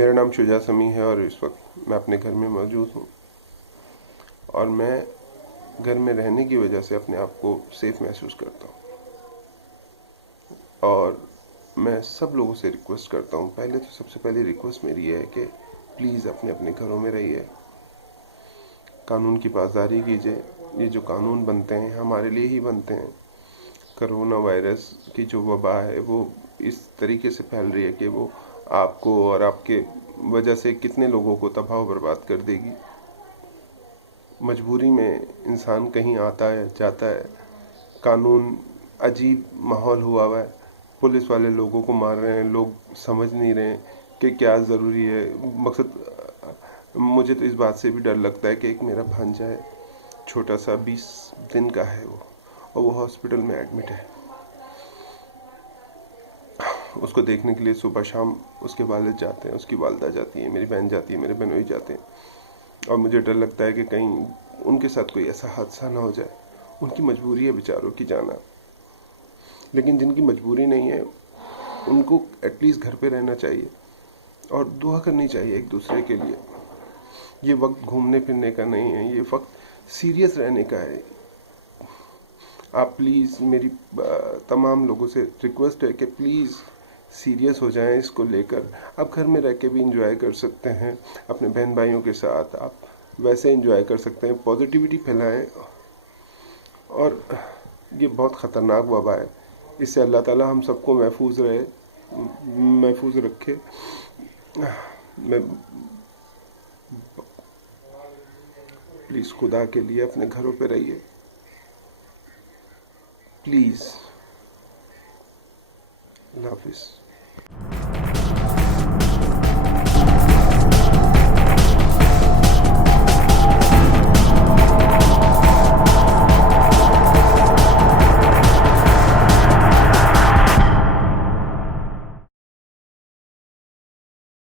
मेरा नाम शुजा समी है और इस वक्त मैं अपने घर में मौजूद हूँ और मैं घर में रहने की वजह से अपने आप को सेफ महसूस करता हूँ। और मैं सब लोगों से रिक्वेस्ट करता हूँ, पहले तो सबसे पहली रिक्वेस्ट मेरी है कि प्लीज़ अपने अपने घरों में रहिए, कानून की पासदारी कीजिए। ये जो कानून बनते हैं हमारे लिए ही बनते हैं। कोरोना वायरस की जो वबा है वो इस तरीके से फैल रही है कि वो आपको और आपके वजह से कितने लोगों को तबाह बर्बाद कर देगी। मजबूरी में इंसान कहीं आता है जाता है, कानून अजीब माहौल हुआ हुआ है, पुलिस वाले लोगों को मार रहे हैं, लोग समझ नहीं रहे कि क्या ज़रूरी है मकसद। मुझे तो इस बात से भी डर लगता है कि एक मेरा भांजा है, छोटा सा 20 दिन का है वो, और वो हॉस्पिटल में एडमिट है। उसको देखने के लिए सुबह शाम उसके वालिद जाते हैं, उसकी वालदा जाती है, मेरी बहन जाती है, मेरे बहनोई जाते हैं। और मुझे डर लगता है कि कहीं उनके साथ कोई ऐसा हादसा ना हो जाए। उनकी मजबूरी है बेचारों की जाना, लेकिन जिनकी मजबूरी नहीं है उनको एटलीस्ट घर पे रहना चाहिए और दुआ करनी चाहिए एक दूसरे के लिए। ये वक्त घूमने फिरने का नहीं है, ये वक्त सीरियस रहने का है। आप प्लीज़, मेरी तमाम लोगों से रिक्वेस्ट है कि प्लीज़ सीरियस हो जाएं इसको लेकर। आप घर में रह के भी इंजॉय कर सकते हैं अपने बहन भाइयों के साथ, आप वैसे इंजॉय कर सकते हैं, पॉजिटिविटी फैलाएं। और ये बहुत ख़तरनाक वबा है, इससे अल्लाह ताला हम सबको महफूज रखे। मैं प्लीज़ खुदा के लिए अपने घरों पे रहिए, प्लीज़। अल्लाह हाफिज़।